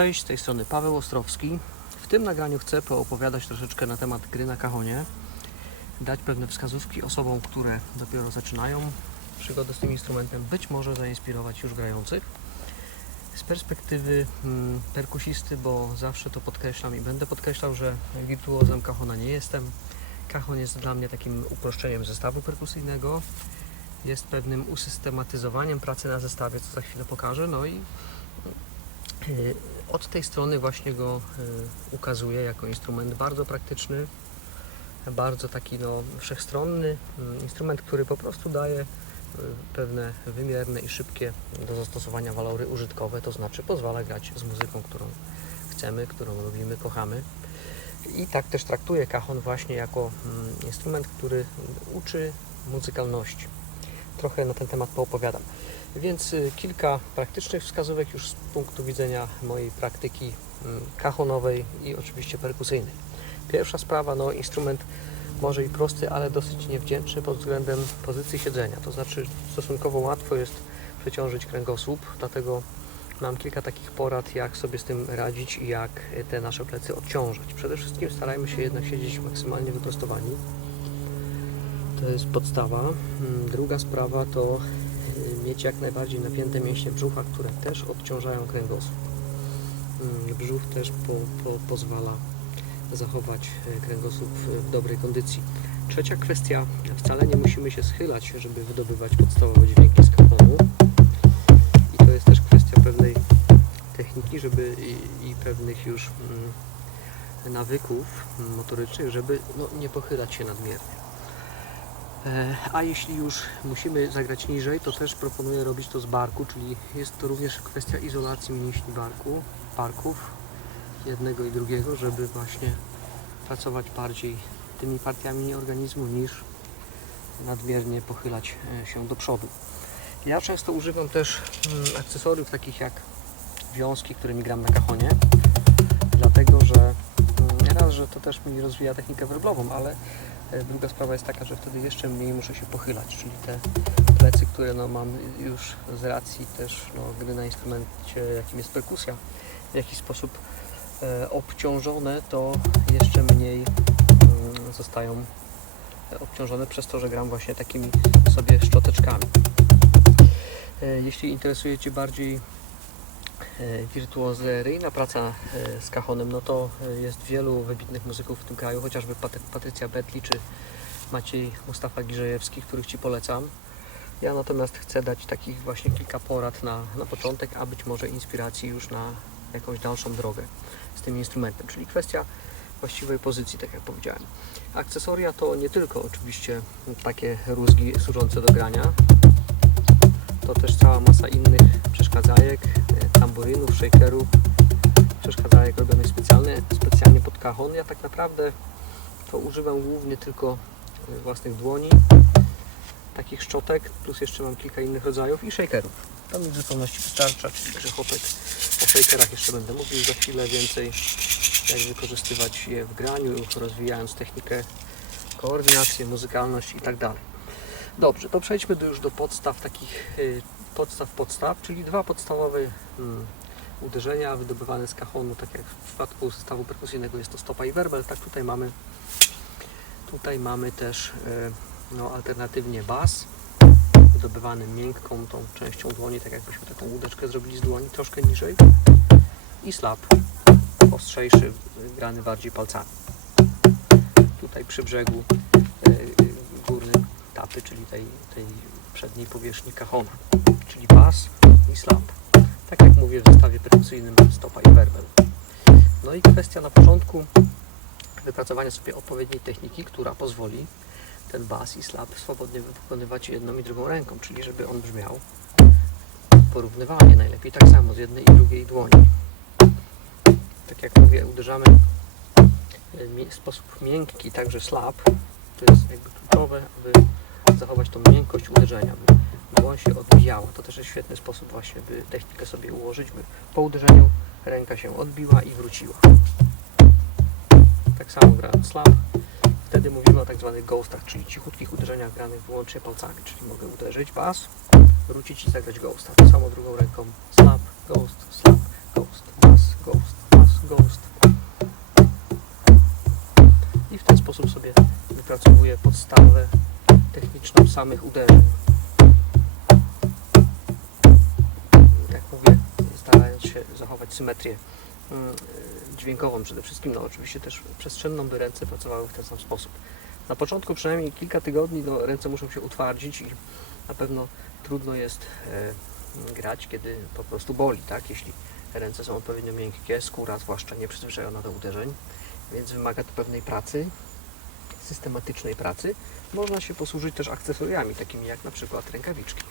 Cześć, z tej strony Paweł Ostrowski. W tym nagraniu chcę poopowiadać troszeczkę na temat gry na kahonie, dać pewne wskazówki osobom, które dopiero zaczynają przygodę z tym instrumentem, być może zainspirować już grających. Z perspektywy mm, perkusisty, bo zawsze to podkreślam i będę podkreślał, że wirtuozem kahona nie jestem. Kahon jest dla mnie takim uproszczeniem zestawu perkusyjnego, jest pewnym usystematyzowaniem pracy na zestawie, co za chwilę pokażę, no i y, od tej strony właśnie go y, ukazuję jako instrument bardzo praktyczny, bardzo taki no, wszechstronny, mm, instrument, który po prostu daje y, pewne wymierne i szybkie do zastosowania walory użytkowe, to znaczy pozwala grać z muzyką, którą chcemy, którą lubimy, kochamy. I tak też traktuję kahon właśnie jako mm, instrument, który uczy muzykalności. Trochę na ten temat poopowiadam. Więc y, kilka praktycznych wskazówek już z punktu widzenia mojej praktyki mm, kahonowej i oczywiście perkusyjnej. Pierwsza sprawa, no instrument może i prosty, ale dosyć niewdzięczny pod względem pozycji siedzenia. To znaczy stosunkowo łatwo jest przeciążyć kręgosłup, dlatego mam kilka takich porad, jak sobie z tym radzić i jak te nasze plecy odciążać. Przede wszystkim starajmy się jednak siedzieć maksymalnie wyprostowani. To jest podstawa. Mm, Druga sprawa to y, mieć jak najbardziej napięte mięśnie brzucha, które też odciążają kręgosłup. Mm, Brzuch też po, po, pozwala zachować e, kręgosłup w dobrej kondycji. Trzecia kwestia, wcale nie musimy się schylać, żeby wydobywać podstawowe dźwięki z kahonu. I to jest też kwestia pewnej techniki, żeby i, i pewnych już mm, nawyków mm, motorycznych, żeby no, nie pochylać się nadmiernie. E, A jeśli już musimy zagrać niżej, to też proponuję robić to z barku, czyli jest to również kwestia izolacji mięśni barku, barków jednego i drugiego, żeby właśnie pracować bardziej tymi partiami organizmu niż nadmiernie pochylać e, się do przodu. Ja często używam też mm, akcesoriów takich jak wiązki, którymi gram na kachonie, dlatego że raz, że to też mi rozwija technikę werblową, ale e, druga sprawa jest taka, że wtedy jeszcze mniej muszę się pochylać, czyli te plecy, które no, mam już z racji też no, gry na instrumencie, jakim jest perkusja, w jakiś sposób e, obciążone, to jeszcze mniej mm, zostają e, obciążone przez to, że gram właśnie takimi sobie szczoteczkami. E, Jeśli interesuje Cię bardziej wirtuozeryjna praca e, z kahonem, no to e, jest wielu wybitnych muzyków w tym kraju, chociażby Pat- Patrycja Betli czy Maciej Mustafa Giżejewski, których Ci polecam. Ja natomiast chcę dać takich właśnie kilka porad na, na początek, a być może inspiracji już na jakąś dalszą drogę z tym instrumentem, czyli kwestia właściwej pozycji, tak jak powiedziałem. Akcesoria to nie tylko oczywiście takie rózgi służące do grania, to też cała masa innych przeszkadzajek, e, tamburynów, shakerów, przeszkadzajek robionych specjalnie, specjalnie pod kahon. Ja tak naprawdę to używam głównie tylko e, własnych dłoni, takich szczotek, plus jeszcze mam kilka innych rodzajów i shakerów. To mi w zupełności wystarcza, czyli grzechopek. O shakerach jeszcze będę mówił za chwilę więcej, jak wykorzystywać je w graniu, rozwijając technikę, koordynację, muzykalność i tak. Dobrze, to przejdźmy do, już do podstaw takich y, podstaw podstaw, czyli dwa podstawowe mm, uderzenia wydobywane z kahonu, tak jak w przypadku zestawu perkusyjnego jest to stopa i werbel, tak tutaj mamy tutaj mamy też y, no, alternatywnie bas wydobywany miękką tą częścią dłoni, tak jakbyśmy taką łódeczkę zrobili z dłoni troszkę niżej i slap ostrzejszy, grany bardziej palcami. Tutaj przy brzegu y, tapy, czyli tej, tej przedniej powierzchni kahona, czyli bas i slap. Tak jak mówię w zestawie perkusyjnym stopa i werbel. No i kwestia na początku wypracowania sobie odpowiedniej techniki, która pozwoli ten bas i slap swobodnie wykonywać jedną i drugą ręką, czyli żeby on brzmiał porównywalnie, najlepiej tak samo z jednej i drugiej dłoni. Tak jak mówię, uderzamy mi- w sposób miękki, także slap, to jest jakby kluczowe, aby zachować tą miękkość uderzenia, by dłoń się odbijała. To też jest świetny sposób właśnie, by technikę sobie ułożyć, by po uderzeniu ręka się odbiła i wróciła. Tak samo grając slap, wtedy mówimy o tak zwanych ghostach, czyli cichutkich uderzeniach granych wyłącznie palcami, czyli mogę uderzyć pas, wrócić i zagrać ghosta. To samo drugą ręką slap, ghost, slap, ghost, pas, ghost, pas, ghost. I w ten sposób sobie wypracowuję podstawę techniczną samych uderzeń. Jak mówię, starając się zachować symetrię mm, dźwiękową przede wszystkim, no oczywiście też przestrzenną, by ręce pracowały w ten sam sposób. Na początku przynajmniej kilka tygodni no, ręce muszą się utwardzić i na pewno trudno jest e, grać, kiedy po prostu boli, tak? Jeśli ręce są odpowiednio miękkie, skóra zwłaszcza nie przyzwyczajona do uderzeń, więc wymaga to pewnej pracy, systematycznej pracy. Można się posłużyć też akcesoriami, takimi jak na przykład rękawiczki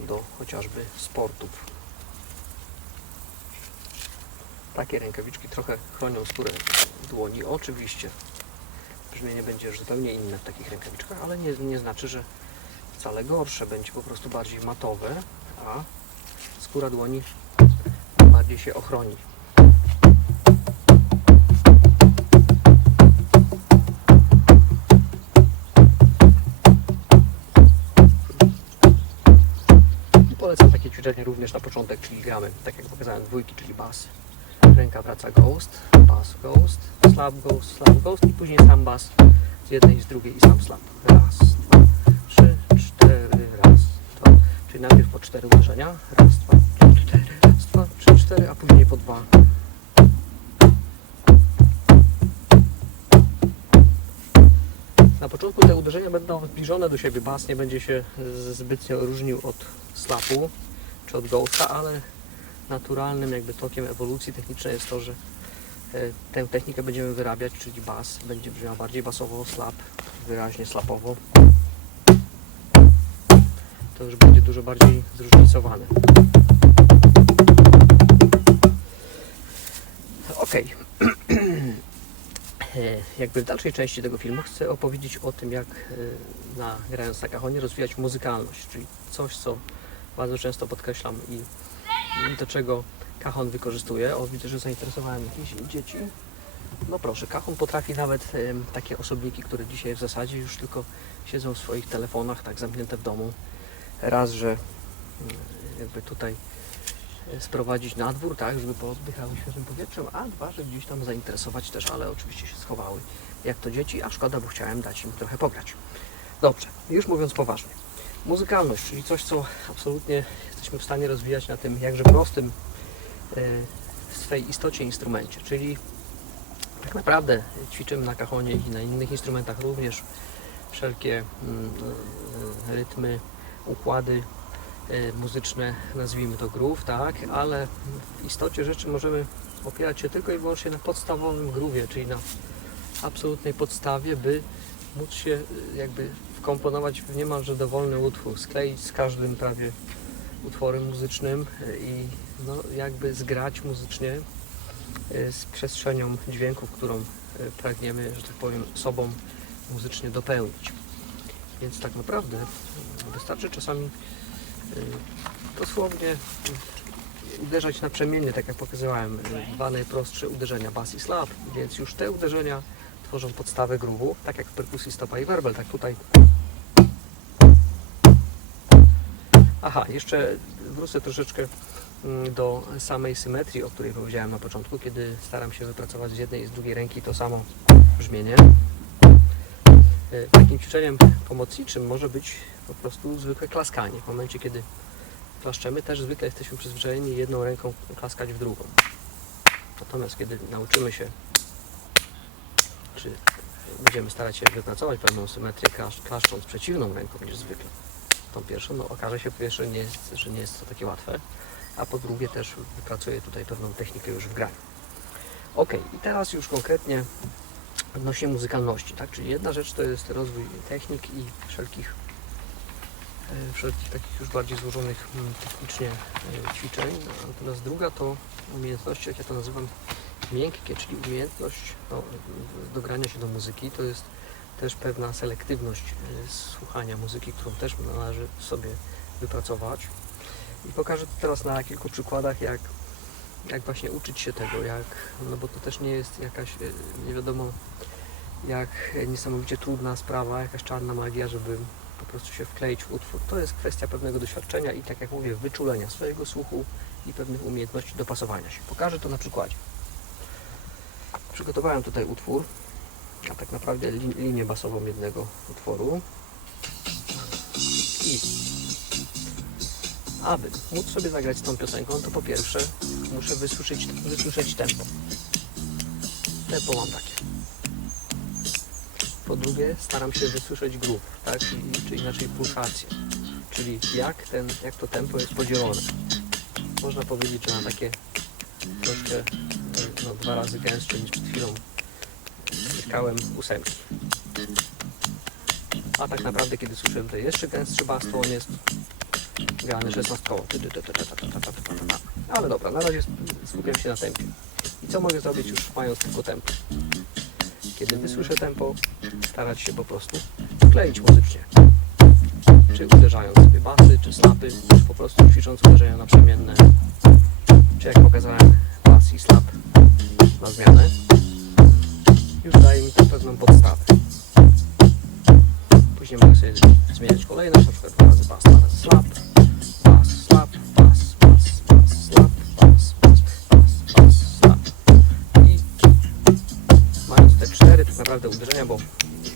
do chociażby sportów. Takie rękawiczki trochę chronią skórę dłoni. Oczywiście brzmienie będzie już zupełnie inne w takich rękawiczkach, ale nie, nie znaczy, że wcale gorsze. Będzie po prostu bardziej matowe, a skóra dłoni bardziej się ochroni. Ćwiczenie również na początek, czyli gramy, tak jak pokazałem, dwójki, czyli bas. Ręka wraca ghost, bas ghost, slap ghost, slap ghost i później sam bas z jednej z drugiej i sam slap. Raz, dwa, trzy, cztery, raz, dwa. Czyli najpierw po cztery uderzenia. Raz, dwa, trzy, cztery, raz, dwa, trzy, cztery, a później po dwa. Na początku te uderzenia będą zbliżone do siebie. Bas nie będzie się zbytnio różnił od slapu czy od ghosta, ale naturalnym jakby tokiem ewolucji technicznej jest to, że e, tę technikę będziemy wyrabiać, czyli bas będzie brzmiał bardziej basowo, slap wyraźnie slapowo. To już będzie dużo bardziej zróżnicowane. Okej. E, Jakby w dalszej części tego filmu chcę opowiedzieć o tym, jak e, na, grając na kahonie rozwijać muzykalność, czyli coś, co bardzo często podkreślam i do czego Kachon wykorzystuje. O, widzę, że zainteresowałem jakieś dzieci. No proszę, Kachon potrafi nawet takie osobniki, które dzisiaj w zasadzie już tylko siedzą w swoich telefonach, tak zamknięte w domu. Raz, że mm, jakby tutaj e, sprowadzić na dwór, tak, żeby pooddychały świeżym powietrzem, a dwa, że gdzieś tam zainteresować też, ale oczywiście się schowały jak to dzieci, a szkoda, bo chciałem dać im trochę pograć. Dobrze, już mówiąc poważnie. Muzykalność, czyli coś, co absolutnie jesteśmy w stanie rozwijać na tym jakże prostym e, w swej istocie instrumencie, czyli tak naprawdę ćwiczymy na kachonie i na innych instrumentach również wszelkie mm, e, rytmy, układy e, muzyczne, nazwijmy to groove, tak, ale w istocie rzeczy możemy opierać się tylko i wyłącznie na podstawowym groove'ie, czyli na absolutnej podstawie, by móc się y, jakby wkomponować w niemalże dowolny utwór, skleić z każdym prawie utworem muzycznym y, i no, jakby zgrać muzycznie y, z przestrzenią dźwięków, którą pragniemy, że tak powiem, sobą muzycznie dopełnić. Więc tak naprawdę wystarczy czasami dosłownie uderzać naprzemiennie, tak jak pokazywałem, dwa najprostsze uderzenia, bass i slap, więc już te uderzenia tworzą podstawę groove'u, tak jak w perkusji stopa i werbel, tak tutaj. Aha, jeszcze wrócę troszeczkę mm, do samej symetrii, o której powiedziałem na początku, kiedy staram się wypracować z jednej i z drugiej ręki to samo brzmienie. Y, Takim ćwiczeniem pomocniczym może być po prostu zwykłe klaskanie. W momencie, kiedy klaszczemy, też zwykle jesteśmy przyzwyczajeni jedną ręką klaskać w drugą. Natomiast kiedy nauczymy się będziemy starać się wypracować pewną symetrię klasz- klaszcząc przeciwną ręką niż zwykle. Tą pierwszą, no okaże się po pierwsze, nie jest, że nie jest to takie łatwe, a po drugie też wypracuję tutaj pewną technikę już w graniu. Ok, i teraz już konkretnie odnośnie muzykalności, tak? Czyli jedna rzecz to jest rozwój technik i wszelkich, e, wszelkich takich już bardziej złożonych mm, technicznie e, ćwiczeń, natomiast druga to umiejętności, jak ja to nazywam, miękkie, czyli umiejętność no, do grania się do muzyki, to jest też pewna selektywność y, słuchania muzyki, którą też należy sobie wypracować. I pokażę to teraz na kilku przykładach, jak, jak właśnie uczyć się tego, jak, no bo to też nie jest jakaś, y, nie wiadomo, jak niesamowicie trudna sprawa, jakaś czarna magia, żeby po prostu się wkleić w utwór. To jest kwestia pewnego doświadczenia i tak jak mówię, wyczulenia swojego słuchu i pewnych umiejętności dopasowania się. Pokażę to na przykładzie. Przygotowałem tutaj utwór a tak naprawdę li, linię basową jednego utworu. I aby móc sobie zagrać tą piosenką, to po pierwsze muszę wysłyszeć, wysłyszeć tempo. Tempo mam takie. Po drugie staram się wysłyszeć groove, tak? Czy inaczej pulsację. Czyli jak, ten, jak to tempo jest podzielone. Można powiedzieć, że na takie troszkę no, dwa razy gęstszy niż przed chwilą tkałem ósemki. A tak naprawdę, kiedy suszyłem, to jeszcze gęstszy bastą, on jest grany szesnastkowo. Ale dobra, na razie skupiam się na tempie. I co mogę zrobić już mając tylko tempo? Kiedy wysłyszę tempo, starać się po prostu kleić muzycznie. Czy uderzając sobie basy, czy slapy, czy po prostu ćwicząc uderzenia naprzemienne. Czy jak pokazałem, bas i slap na zmianę. Już daje mi to pewną podstawę. Później mogę sobie zmieniać kolejność, na przykład dwa razy bas, dwa razy slap, bas, slap, bas, bas, bas, slap, bas, bas, bas, bas, slap. I mając te cztery tak naprawdę uderzenia, bo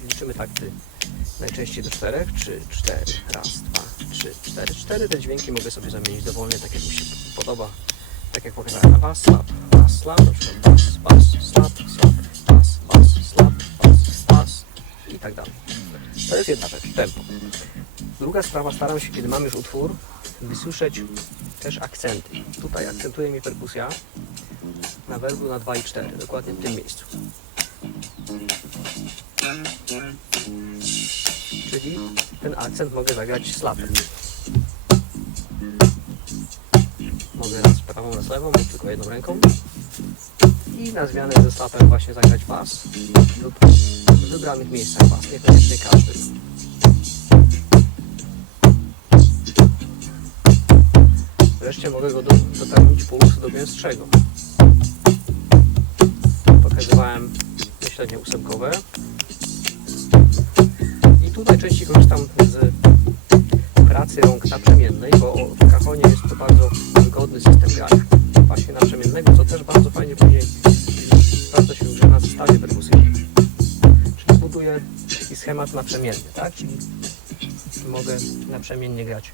liczymy takty najczęściej do czterech, trzy, cztery, raz, dwa, trzy, cztery, cztery te dźwięki mogę sobie zamienić dowolnie, tak jak mi się podoba, tak jak pokazałem na bas, slap, slap, bas, bas, slap, slap, bas, bas, slap, bas, bas i tak dalej. To jest jedna rzecz, tempo. Druga sprawa, staram się, kiedy mam już utwór, wysłyszeć też akcenty. Tutaj akcentuje mi perkusja na werbu na 2 i 4, dokładnie w tym miejscu. Czyli ten akcent mogę zagrać slapem. Mogę raz prawą, raz lewą, tylko jedną ręką. I na zmianę ze slapem właśnie zagrać bas lub w wybranych miejscach bas, niekoniecznie każdy. Wreszcie mogę go do, dopełnić pulsu do gęstszego. Pokazywałem myślenie ósemkowe. I tutaj częściej korzystam z pracy rąk naprzemiennej, bo w kachonie jest to bardzo wygodny system grania. Właśnie naprzemiennego, co też bardzo fajnie później sprawdza się już na zestawie perkusyjnym. Czyli buduję taki schemat naprzemienny, tak? Czyli mogę naprzemiennie grać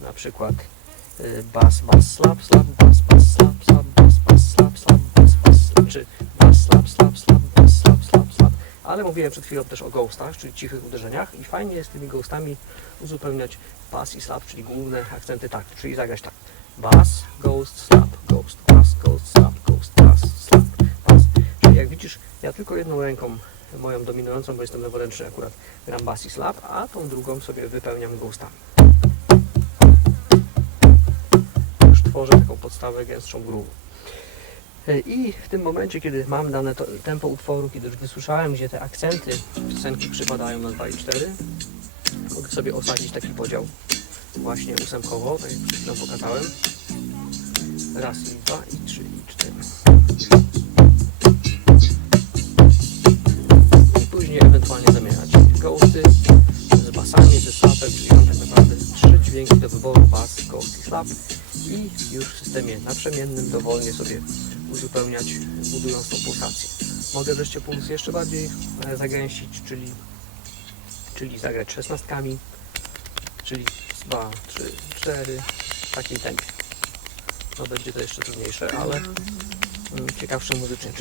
na przykład y, bas, bas, slap, slap, bas, bas, slap, slap, bas, bas, slap, slap, bas, bas, slap, czy bas, slap, slap, slap, bas, slap, slap, slap. Ale mówiłem przed chwilą też o ghostach, czyli cichych uderzeniach i fajnie jest tymi ghostami uzupełniać bas i slap, czyli główne akcenty taktu, czyli zagrać tak. Bas, ghost, slap, ghost, bas, ghost, slap, ghost, bas, slap, jak widzisz, ja tylko jedną ręką moją dominującą, bo jestem leworęczny akurat, gram bas i slap, a tą drugą sobie wypełniam ghostami. Już tworzę taką podstawę gęstszą groove'u. E, I w tym momencie, kiedy mam dane to, tempo utworu, kiedy już wysłyszałem, gdzie te akcenty piosenki przypadają na 2 i 4, mogę sobie osadzić taki podział właśnie ósemkowo, tak jak pokazałem. Raz i dwa i wyboru, bas, ghost i już w systemie naprzemiennym dowolnie sobie uzupełniać, budując tą pulsację. Mogę wreszcie puls jeszcze bardziej e, zagęścić, czyli, czyli zagrać szesnastkami, czyli 2, 3, 4 w takim tempie. No będzie to jeszcze trudniejsze, ale mm, ciekawsze muzycznie.